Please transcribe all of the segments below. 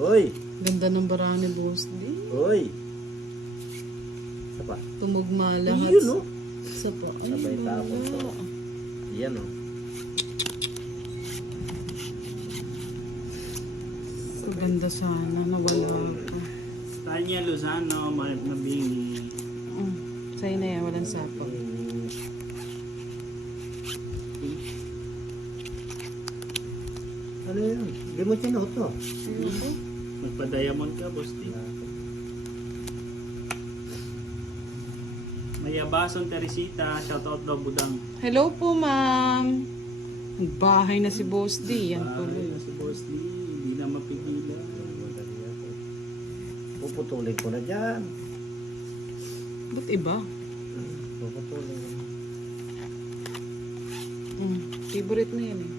Uy! Ganda ng bara ni Boss D. Uy! Isa pa. Tumugma lahat. Yun, no? Isa pa. Ay, Sabay tapon to. wala. Yan, oh. Ganda sana. Nawala ako. Tanya Lozano, Marip na Bingi. Sa'yo na yan. Walang sapo. Ano yun? Hindi mo tinuot to. Magpa-diamond ka, Boss D. Mayabason Teresita, shoutout daw Budang. Hello po, ma'am. Bahay na si Boss D. Yan po. Ay, si Boss D, hindi na mapigilan. Puputulin ko na dyan. Ba't iba? Puputulin ko na. Favorite na yan eh.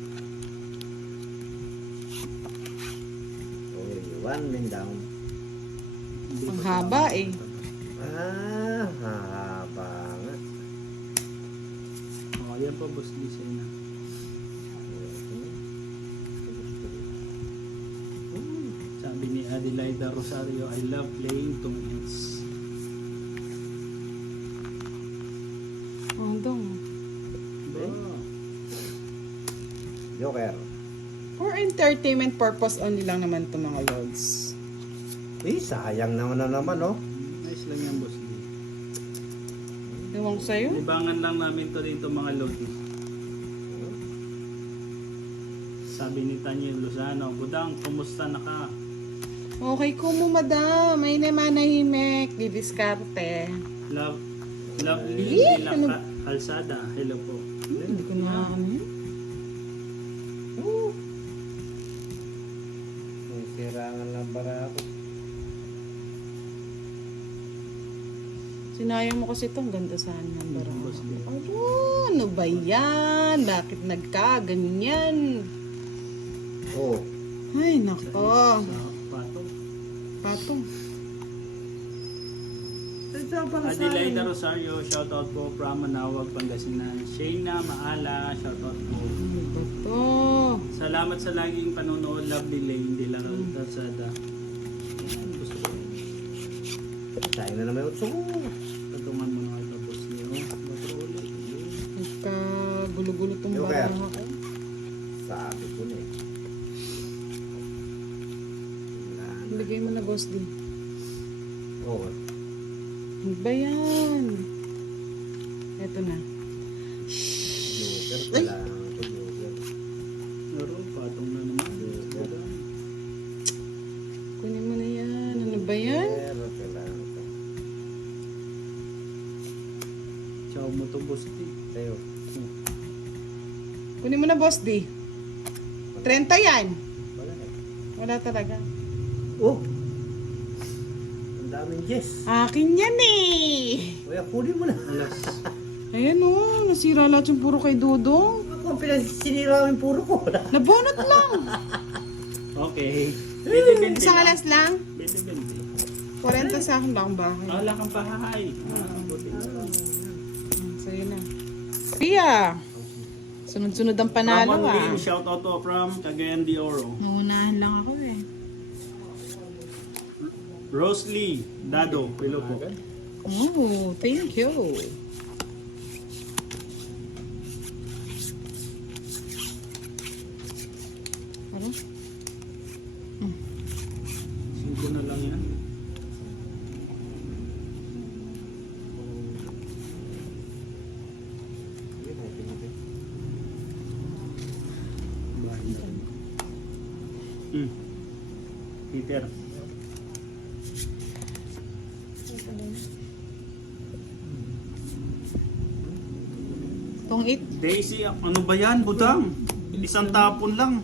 Okay, one man down. Ang haba eh. Ah, haba nga. Oh, yan pa Boss D sa'yo na. Sabi ni Adelaida Rosario, I love playing tournaments. Andong. Joker. For entertainment purpose only lang naman to mga lords. Sayang naman na naman, oh. Nice lang yan, Boss D. Ewan ko sa'yo. Libangan lang namin to dito mga lodi. Sabi ni Tanya Lozano, Budang, kumusta na ka? Okay ko mo, madam. May naman nahimik. Didiskarte. Lovely ano? Calzada. Hello po. Hindi ko na ano yun. May sirangan ng barako. Sinayang mo kasi itong ganda sana ng bara. Boss D. Ano ba yan? Bakit nagka-ganyan? Oh. Ay, nako. Sa pato. Patong. Adelaida Rosario, shoutout po from Manawag, Pangasinan. Shayna Maala, shoutout po. Ano ba to? Salamat sa laging panonood. Lovely Lane, hindi lang Calzada. Gusto ko. Sayang na naman yung utso ko. Patungan mo na ito, Boss niyo. Bato ulit. Nagka-gulo-gulo itong Joker. bara ko. Sabi ko na eh. Lagay mo na, Boss D. Oo. Ano ba yan? Eto na. Joker. Kailangan ko Joker. Meron, patong na naman. Joker. Kunin mo na yan. Ano ba yan? Pero kailangan ko. Ciao mo to, Boss D. Tayo. Kunin mo na, Boss D. 30 yan. Wala eh. Wala talaga. Oh! Ang daming yes. Akin yan eh. Kuya, kunin mo na. Alas. Ayan o. Nasira lahat yung puro kay Dudong. Ako ang pinagsinira yung puro ko. Nabunot lang. Okay. 20-20 Isang lang. alas lang. 20-20. 40 sa akin lang bahay. Wala kang pahahay. Buti na. Sa'yo na. Pia. Sunod-sunod ang panalo Ramon ah. Lim, shoutout to from Cagayan de Oro. Naunahan lang ako eh. Rose Lee, Dado, hello po. Oh, thank you. Ano? Singko na lang yan. Bahay na rin. Peter. Tong it. Daisy, ano ba yan, Budang? Isang tapon lang.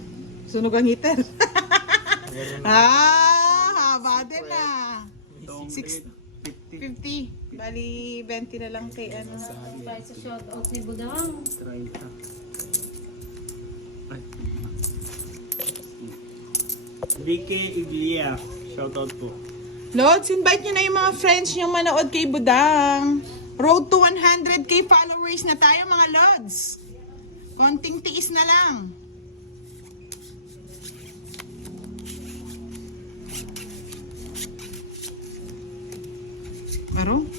Sunog ang heater. Haba din ah. Itong Six- 50. 50. Bali, 20 na lang kay ano. Tayo sa shoutout ni Budang. 30. Ay. Vicky Iglia, shoutout po. Lods, invite nyo na yung mga friends nyo manood kay Budang. Road to 100k followers na tayo mga Lods. Konting tiis na lang.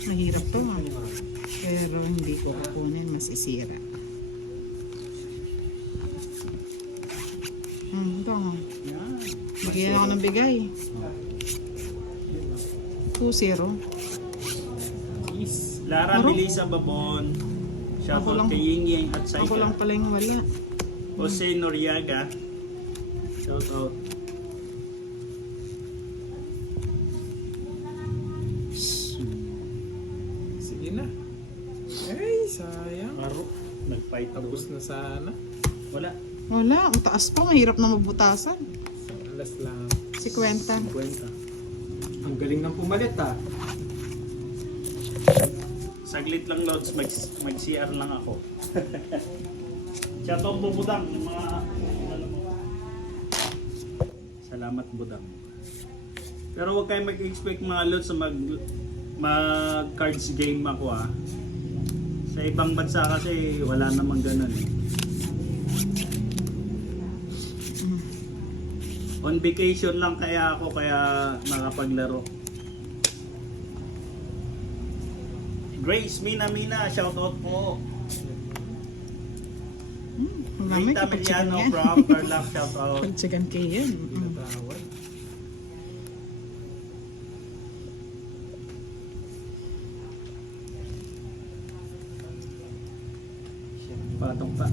Mahirap to ha. Pero hindi ko kukunin, masisira. Ito ha. Yan. Bigyan ako ng bigay. 2-0. Lara Melissa Babon. Ako Shoutout lang. kay Ying Yang at Ako lang Saika. pala yung wala. Jose Noriaga. Shoutout. Sige na. Ay, sayang. Paro. Nag-fight ako. Tapos na sana. Wala. Wala, ang taas pa. Mahirap na mabutasan. Salas lang. 50. 50. Ang galing ng pumalit ah. Saglit lang, Lods. Mag-CR lang ako. Shoutout po, Budang. Yung mga... ano mo. Salamat, Budang. Pero huwag kayo mag-expect mga Lods na mag-cards game ako ah. Sa ibang bansa kasi wala namang ganun eh. On vacation lang kaya ako kaya nakapaglaro. Grace Mina, shoutout po. Marami Rita kapag Miliano yan. from Tarlac, shoutout. Pagtsagan kayo yan. Pinatawad. Patong pa.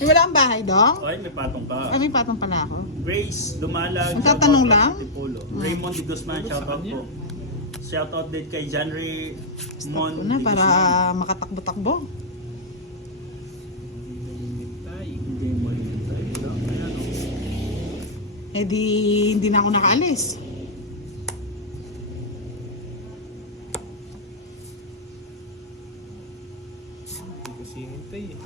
Eh, wala ang bahay, Dong? Ay, may patong ka. Ay, may patong pala ako. Grace Dumalag, Ang tatanong shoutout lang? from Antipolo. Raymond Di Guzman, shoutout po. Shoutout din kay Janry Mon Ito na, Di para Guzman. makatakbo-takbo. Hinihintay. Hindi mo hinintay. Ayan, oh. Eh di, hindi na ako nakaalis. Hindi kasi hinihintay eh.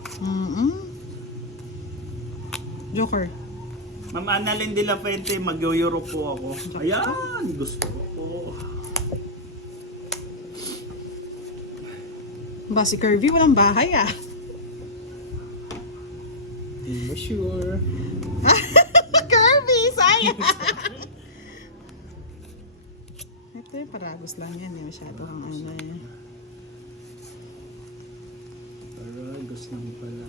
Joker. Ma'am Annalyn de la Fuente, mag-Europe po ako. Ayan, gusto ko. Ba, si Curvy walang bahay ah. Hindi mo sure. Kirby, sayang! Ito yung paragos lang yan. Hindi masyado ang ano eh. Aray, gusto lang pala.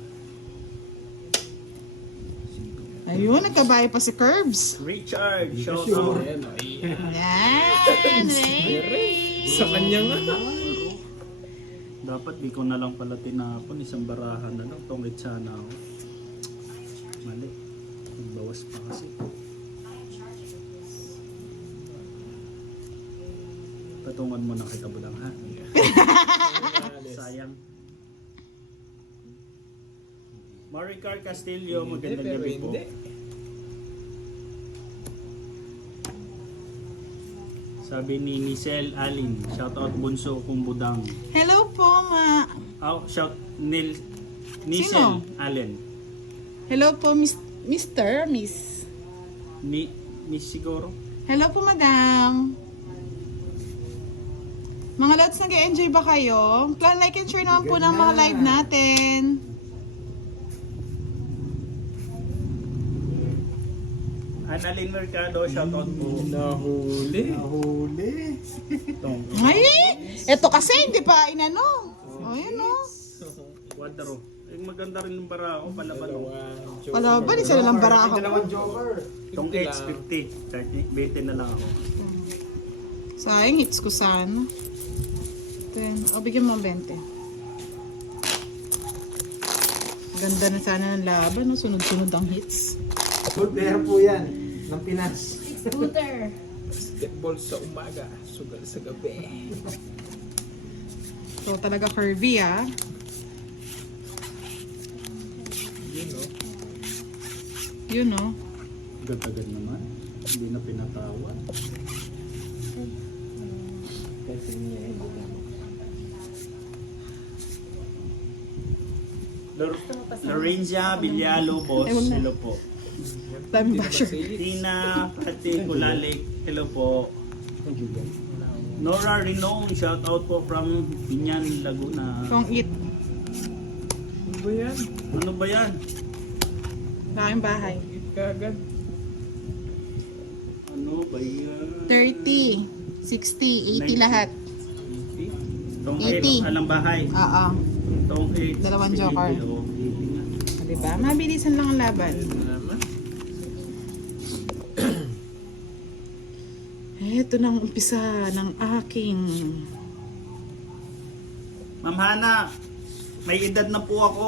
Ayun, nagkabayo pa si Curbs. Richard, shoutout. Ayan, ay. Yan, Sa kanya nga. Dapat di ko na lang pala tinapon. Isang barahan na lang. Tungit sana ako. Mali. Nagbawas pa kasi. Patungan mo na kay Kabudang ha. Sayang. Maricar Castillo, magandang Pero gabi po. hindi. Sabi ni Nicel Alin, shoutout Bunso Kumbudang. Hello po, ma. Shout Nicel Sino? Allen. Hello po, Mr. Miss. Miss siguro. Hello po, madam. Mga lods, nag-enjoy ba kayo? Plan, like, and share naman po ng mga live natin. Annalyn Mercado, shoutout po. Nahuli. Nahuli. Ay, eto kasi, hindi pa inano. O, yun o. Wadaro. Eh, maganda rin yung bara ako, palaban ako. Dalawang joke. Wala ba? Di sila lang baraho. Dalawang joker. Itong Hindi X, lang. 50. 20 na lang ako. Sayang, hits ko sana. O, bigyan mo 20. Ganda na sana ng laban, no? Sunod-sunod ang hits. Good player po yan. Ng Pinas. Scooter. Basketball sa umaga, sugal sa gabi. So, talaga curvy, ah. Yun no? Yun, no? Gagagad naman. Hindi na pinatawad. Lorenza Villalo, boss. Ewan na. Hello po. Dami basher. Tina Pati Kulalik. Hello po. Nora Rinong, shout out po from Binyan, Laguna. Kung eat. Ano ba yan? Ano ba yan? Laking bahay. Eat ka agad. Ano? ba yan? 30, 60, 80 lahat. Tong 80. 8, alang bahay. Oo. Tong 8. Dalawang joker. Diba? Mabilisan lang ang laban. Ito na ang umpisa ng aking... Ma'am Hana, may edad na po ako.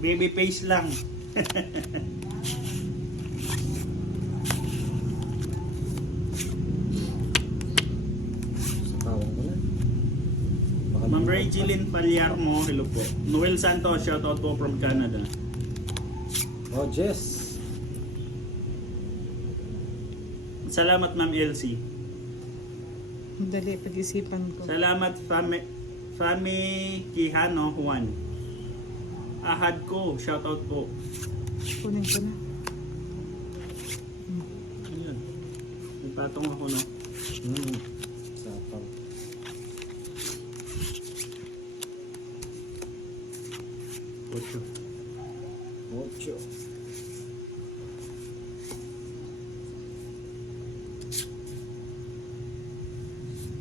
Baby face lang. Tawag ko na. Baka Ma'am Regeline Palyarmo, hello po. Noel Santos, shoutout po from Canada. Oh, Jess. Salamat Ma'am Elsie. Dali, pag-isipan ko. Salamat Fami Quijano Juan. Ahad ko, shoutout po. Kunin ko na. Ayan. May patong ako no. Sapaw. Ocho. 8.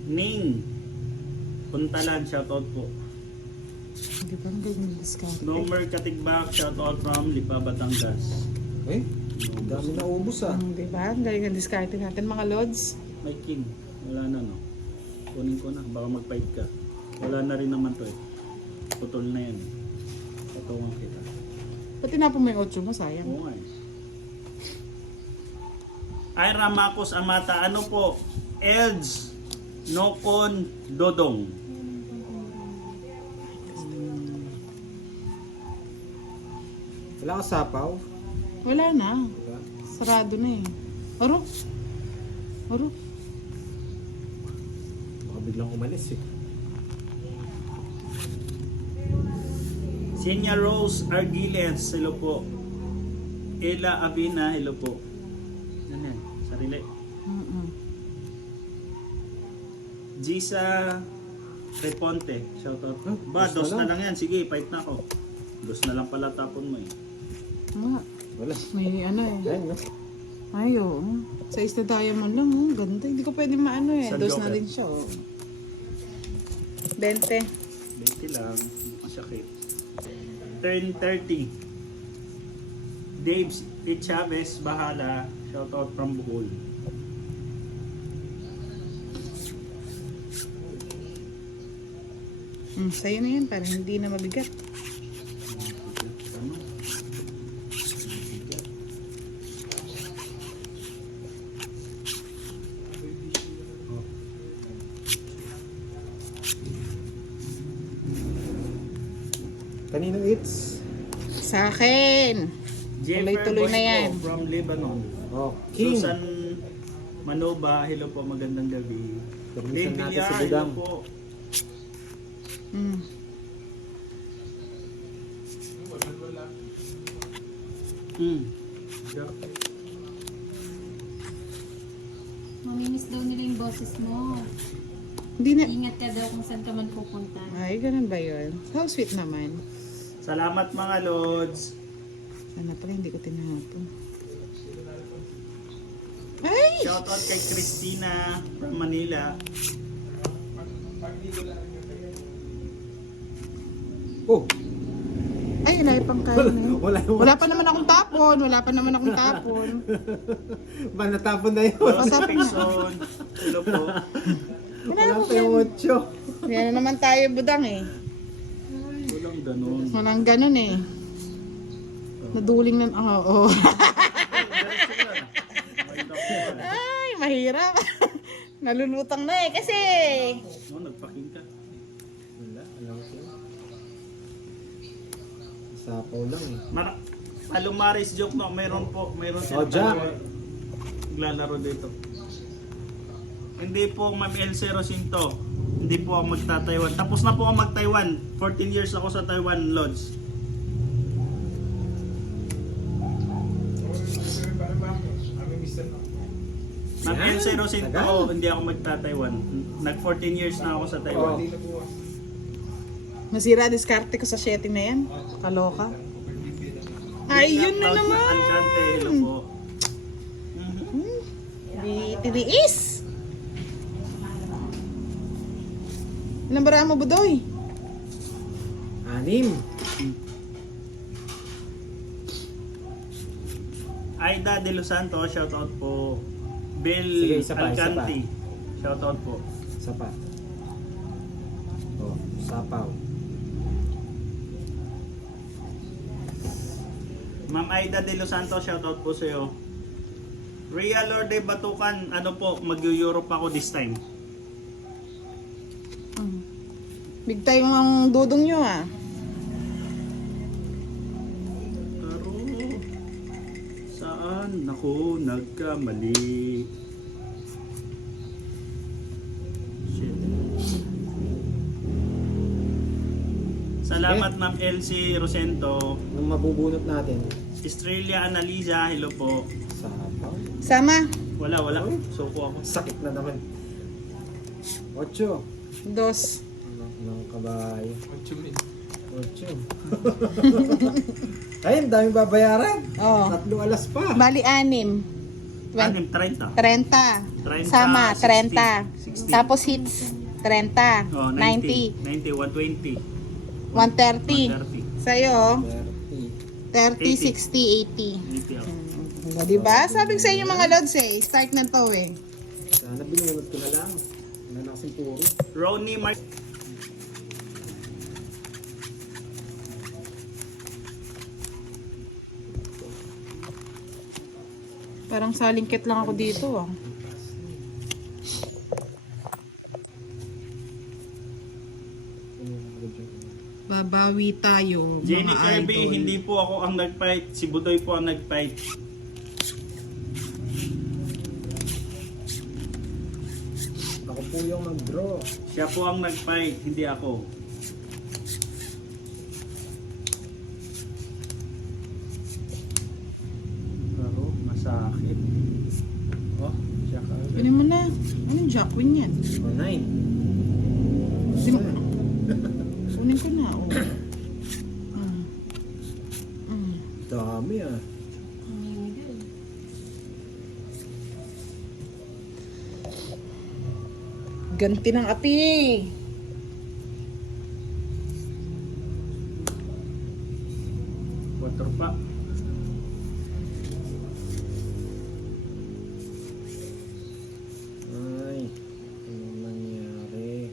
Ning Puntalan, shoutout po. Di ba ang galing ng discount? Nomer Katigbak, shoutout from Lipa, Batangas. Eh, dami na ubos ah. Di ba? Ang galing ng discount natin mga lods. May king. Wala na no. Kunin ko na. Baka mag-fight ka. Wala na rin naman to eh. Putol na yan. Patungan kita. Pati na po may 8 mo, sayang. Oo nga eh. Ira Marcos Amata, ano po? Elds Nokon Dodong. Wala kang sapaw? Wala na. Diba? Sarado na eh. Aro? Aro? Baka biglang umalis eh. Senya Rose Argiles, hello po. Ella Abina, hello po. Ano yan? Sarili. Gisa Reponte, shoutout. Huh? Ba, Dos dos na na lang yan. Sige, fight na ako. Dos na lang pala tapon mo eh. Nga. Wala. May ano eh. Ayun, no? Ay, oo. Sa isla diamond lang, oh. Ganda. Hindi ko pwede maano eh. Sa Dos na Joker. din siya, oh. 20. 20 lang. Masakit. Turn 30. Dave P. Chavez, Bahala, shoutout from Bohol. Sa'yo na yan, para hindi na mabigat. Ano? Kanino it's? Sa akin. Tuloy-tuloy na yan. From Lebanon. Oh, King. Susan Manoba, hello po, magandang gabi. Permission Dave natin Villar, si hello Budang. po. Mm. Mamimiss daw nila yung boses mo. Hindi na. Ingat ka daw kung saan ka man pupunta. Ay, ganun ba yun? How sweet naman. Salamat mga Lods. Sana pala hindi ko tinapon. Ay! Shoutout kay Christina from Manila. Oh, Ay, wala pang kain na yun. wala yung... Wala pa naman akong tapon. Wala pa naman akong tapon. Ba, natapon na yun. Rosy Pasapin na. Pixon, hello po. Wala pa yung 8. Yan na naman tayo, budang eh. Walang ganun. Walang ganun eh. Naduling na... Oo. Ay, mahirap. Nalulutang na eh. Kasi... No, nagpaking ka. Wala, alam ko. Sapaw lang eh. Alumaris joke no, mayroon Oh, Jack. naglalaro dito. Hindi po Ma'am Elsie Rosinto. Hindi po ako magta-Taiwan. Tapos na po ako mag-Taiwan. 14 years ako sa Taiwan, Lodge. Ma'am Yan, Elsie Rosinto, tagal. hindi ako magta-Taiwan. Nag 14 years na ako sa Taiwan. Masira diskarte ko sa 7 na yan. Kaloka. Ay, yun na naman. Alcante, hello po. Bitin Titiis! Ilang baraan mo, Budoy? 6. Aida De Los Santos, shoutout po. Bill Sige, isa pa, Alcanti, shoutout po. Isa pa. Oh, sapaw. Ma'am Aida De Los Santos, shoutout po sa'yo. Rhea Lorde Batukan, ano po, mag-Europe ako this time. Big time ang dudong nyo ah. Pero, saan ako nagkamali? Shit. Salamat Ma'am Elsie Rosento. Nung mabubunot natin. Estrella Analiza, hello po. Sapaw. Sama. Wala. Suko ako. Sakit na naman. 8. 2. Anak ng kabayo. 8 mil. 8. Ayun, daming babayaran. Oh. 3 alas pa. Bali 6. 30. 30. Sama, 30. 60. Tapos hits, 30. Oh, 90. 90, 120. 130. 130. Sa'yo, 30. 30, 60, 80. 80 ako. O, diba? Sabi ko sa inyo mga lods eh. Start na to eh. Sana binunot ko na lang. Wala na kasing puro. Ronnie Mark. Parang salingkit lang ako dito ah. Babawi tayo, Jenny mga Kirby, idol. hindi po ako ang nag-fight. Si Budoy po ang nag-fight. Ako po yung mag-draw. Siya po ang nag-fight, hindi ako. Pero masakit. Oh, siya ka. Kunin mo na. Anong jackwin yan? 9. Di mo. Kunin ko na. Oh. Dami ah. Ganti ng api. Water pa. Ay, ano nangyari?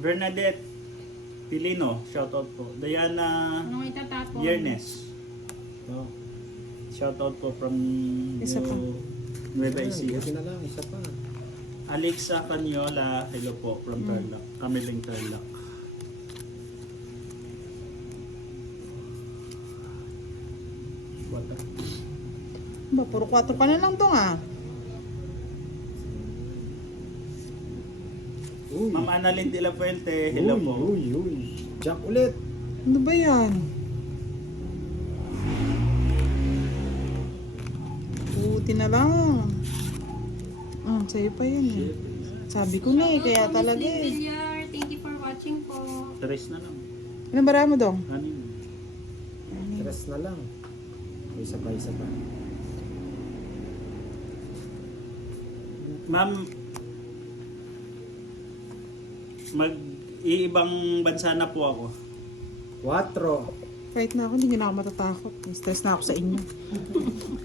Bernadette Pilino, shoutout po. Diana Anong itatapon? Yernes, Oh, shoutout po from Isa pa. Nueva ayan, Ecija. buti na lang, isa pa. Alexa Canyola, hello po from Tarlac. Kamiling Tarlac. Water. Ba, puro 4 pa na lang to ah. Uy, Ma'am Annalyn de la Fuente, hello po. Uy. Jack ulit. Ano ba yan? Buti na lang. Sa'yo pa yan eh. Sabi ko na eh, kaya talaga eh. Villar, thank you for watching po. Tres na lang. Ano bara mo dong? Ano yun? Tres na lang. Isa pa. Ma'am, mag-iibang bansa na po ako. 4. Kahit na ako, hindi na ako matatakot. Stress na ako sa inyo.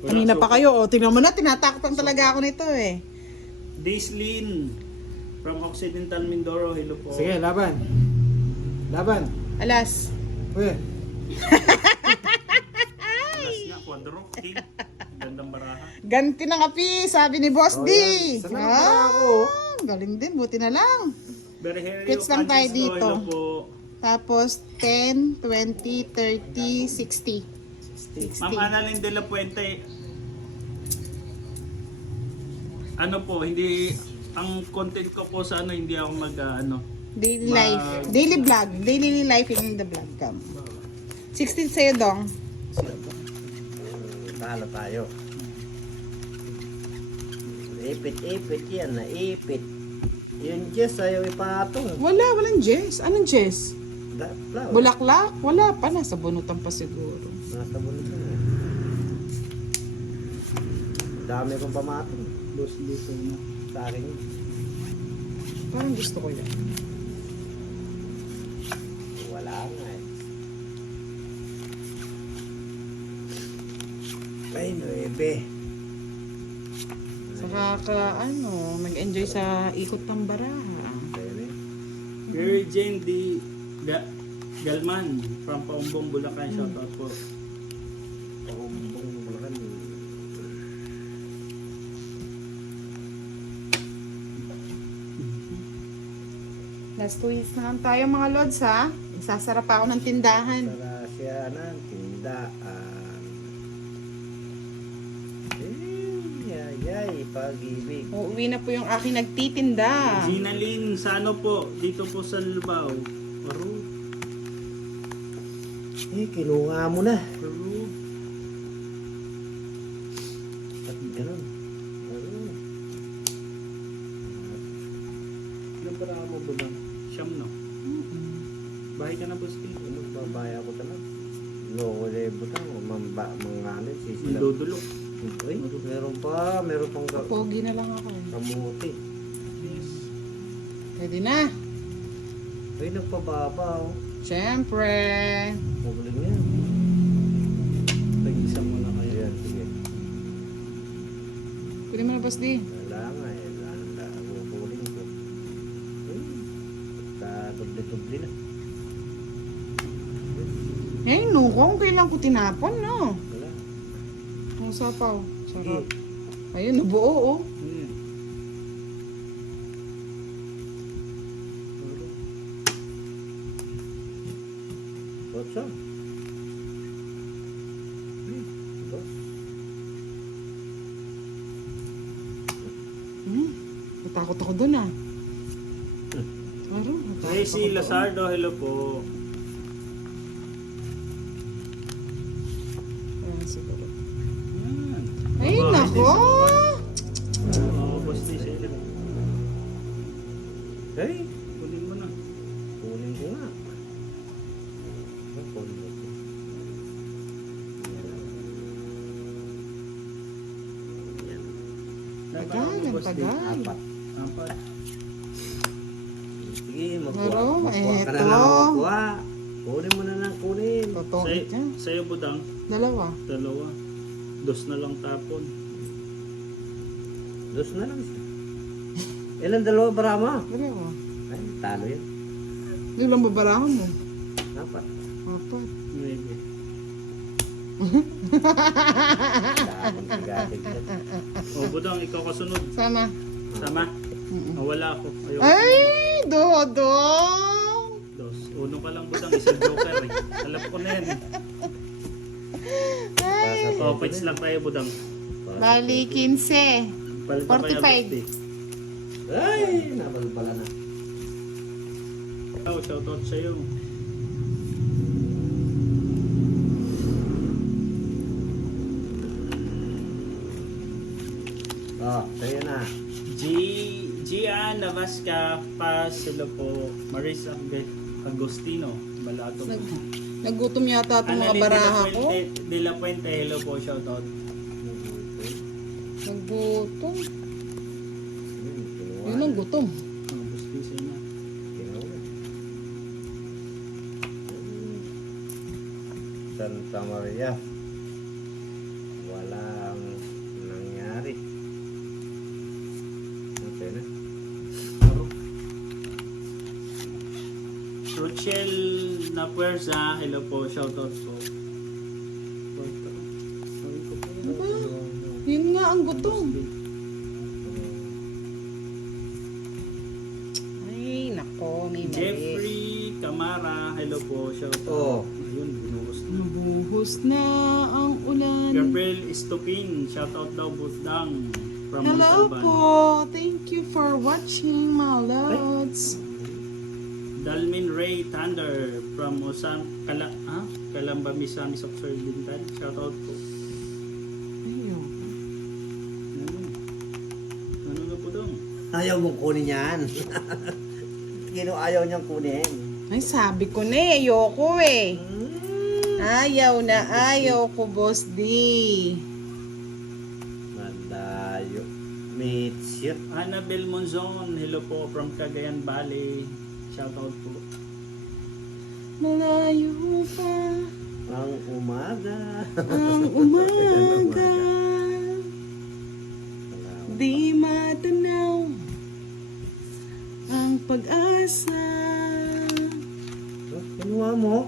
Kanina pa kayo, oh. Tingnan mo na, tinatakotan talaga ako nito eh. Daislin from Occidental Mindoro, hello po. Sige, laban. Alas. Uy, Alas nga, quadro, king. Gandang baraha. Ganti ng api, sabi ni Boss Oh, D. yan. Sana nakapara ako. Galing din, buti na lang. Berherio, Quits lang tayo Francisco, dito. hello po. Tapos 10, 20, 30, 60. Ma'am 60. Annalyn de la Puente, ano po, hindi, ang content ko po sa ano, hindi ako Daily life. Daily vlog. Daily life in the vlog cam. 60 sa'yo, Dong. Talo tayo. Ipit yan, naipit. Yung Jess ayaw ipatong. Walang Jess. Anong Jess? Flower. Bulaklak? Wala pa. Nasa bunutan pa siguro. Nasa bulo na. Dami kong pamatong. Boss dito na. Sa akin. Parang gusto ko yan. Wala nga eh. Ay, 9. Saka mag-enjoy sa ikot ng baraha. Mary Jane D. Galman from Paumbong, Bulacan. Shoutout po. Last 2 weeks na lang tayo mga lods ha. Isasara pa ako ng tindahan. Para siya ng tindaan. Yay, pag-ibig. Uuwi na po yung aking nagtitinda. Gina Lynn, sa ano po? Dito po sa Lubao. Peru. Kinuha mo na. Peru. At ganun. Ilan para mo ba ba? Siyam no? Bahay ka na boss P. Ano ba, baya ko talaga? Lole butang, mangalit, sisilang. Dudulok. Uy, meron pang Pogi na lang ako. kamuti. Yes. Pwede na. Uy, nagpababa oh. Siyempre. Magaling yan. Tag-isa mo na kayo. Ayan, sige. Pwede mo na boss di. Wala nga eh, landa, kukunin ko. Doble-doble na. Eh, no, kung kailan ko tinapon, no? Wala. Ang sapaw. Sarap. Sige. Ayun, nabuo, oh. Hmm. Otso. Dos. Natakot ako dun, ah. Claro, Tracy Lazardo, hello po. Ayan, siguro. Yan. Ay, Babae nako! din. Oo, boss din sila. Hey, Kunin mo na. kunin ko nga. Kunin ko. Tagal, ang tagal. Apat. Apat. Sige, Pero, magkuha ka na eto. lang magkuha. Kunin mo na lang, kunin. Totongit niya. Sa'yo budang, Dalawa. dalawa. Dos na lang tapon. Dos na lang siya. Ilan dalawa Brahma? Dalawa. Ay, talo yan. Hindi lang babarahan mo. Apat. Apat. Maybe. Daming tigatig yan. O budang, ikaw kasunod. Sama. Sama? Wala ako. Ayoko. Ay, Dodong! Dos. Uno ka lang budang, isang joker eh. Alam ko na yan eh. O, points lang tayo budang. Bali, 15. Palit na kaya, 45. boss, eh. Ay, nabalbala na. Ikaw, shoutout sa'yo. Oh, sa'yo na. Gian Navasca Paz, hello po. Marisa Agostino, Balato po. Nagutom yata itong mga Annalyn baraha ko. De La Puente, hello po, shoutout. Nagutom. Kinuha. Yun ang gutom. Oh, gusto sa inyo. Kinuha. Santa Maria. Walang nangyari. Okay na. Rochelle Napuerza, hello po, shoutout po. Yun nga ang gutom. Ay, nako, may mali. Jeffrey Camara, hello po, shoutout. Oh. Ayun, binuhos na. Nabuhos na ang ulan. Gabriel Istokin, shoutout daw Budang from Hello Montalban. po. Thank you for watching, my lods. Dalmin Ray Thunder from Calamba Misamis of Sir Bintan. Shoutout po. Ayun. Ano na po dong? Ayaw mong kunin yan. Ayaw niyang kunin. Ay, sabi ko na eh. Ayoko eh. Ayaw na ayaw ko, Boss D. Malayo. May Shit. Annabel Monzon, hello po from Cagayan Valley. Shoutout po. Malayo pa Ang umaga. ang umaga, Salamat. di matanaw ang pag-asa. Oh, kinuha mo?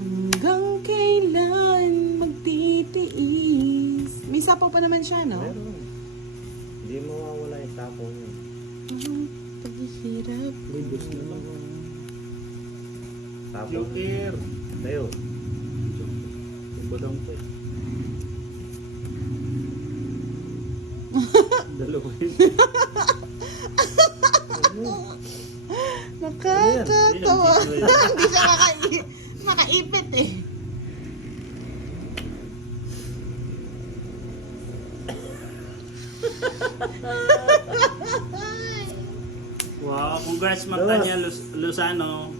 Hanggang kailan magtitiis? May sapaw pa naman siya, no? Meron. Hindi mawawala yung sapo niya. Ang paghihirap. Libos na lang. Sapo. Joker. Tayo. Ibadang po eh. Dalawa yun. Nakakatawa. Ano yan? Hindi siya makaipit eh. Wow, congrats Ma'am Tanya Lozano.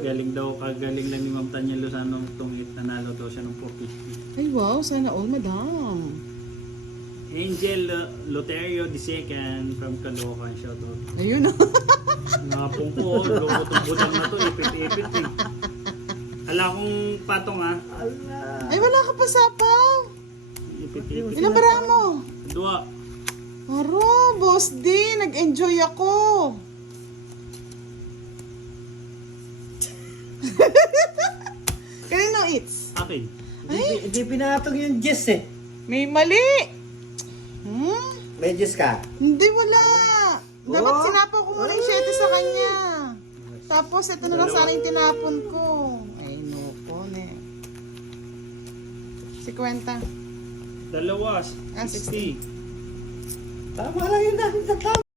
Galing daw, kagaling lang ni Ma'am Tanya Lozano itong hit, nanalo daw siya ng 450. Ay wow, sana all madam. Angel Loterio II from Caloocan, shoutout. Ayun na. Napong ko, lukot-budang na to, ipit-ipit eh. Ala kong patong ah. Ay wala ka pa sapaw. Ipit-ipit. Ilang bara mo? Dua. Aro, boss D, nag-enjoy ako. Kanino it's? Akin. Hindi pinatong yung Jess eh. May mali. Hmm? May Jess ka? Hindi, wala. Dapat Oh. sinapaw ko muna yung 7 sa kanya. Tapos ito na lang sana yung tinapon ko. Ay, no po, ne. 50. Dalawa. Ah, 60. Tama lang yun natin sa tama.